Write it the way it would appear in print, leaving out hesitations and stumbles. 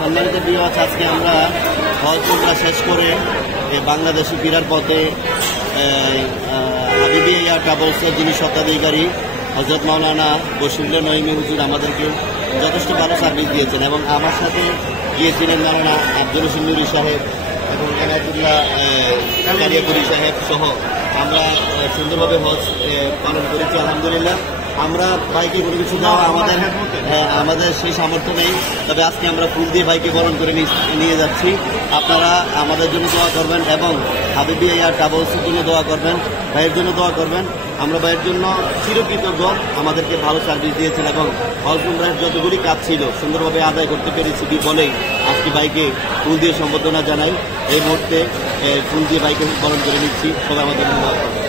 সম্মানিত ভিউয়ার্স, আজকে আমরা হজ উমরা শেষ করে বাংলাদেশে ফেরার পথে হাবিবি এয়ার ট্রাভেলসের যিনি স্বত্বাধিকারী হযরত মাওলানা বশিরুল্লাহ নঈমী হুজুর আমাদেরকে যথেষ্ট ভালো সার্ভিস দিয়েছেন এবং আমার সাথে গিয়েছিলেন মাওলানা আব্দুল হোসেন নুরী সাহেব এবং এনায়েতুল্লাহ কালিয়াপুরী সাহেব সহ। আমরা সুন্দরভাবে হজ পালন করেছি আলহামদুলিল্লাহ। আমরা বাইকে কোনো কিছু দেওয়া আমাদের সেই সামর্থ্য নেই, তবে আজকে আমরা ফুল দিয়ে বাইকে বরণ করে নিয়ে যাচ্ছি। আপনারা আমাদের জন্য দোয়া করবেন এবং হাবিবি এয়ার ট্রাভেলসের জন্য দোয়া করবেন, ভাইয়ের জন্য দোয়া করবেন। আমরা ভাইয়ের জন্য চিরকৃতজ্ঞ, আমাদেরকে ভালো সার্ভিস দিয়েছেন এবং হজ উমরার যতগুলি কাজ ছিল সুন্দরভাবে আদায় করতে পেরেছি বলেই আজকে বাইকে ফুল দিয়ে সম্বর্ধনা জানাই। এই মুহূর্তে ফুল দিয়ে বাইকে বরণ করে নিচ্ছি। সবাই আমাদের জন্য দোয়া করবেন।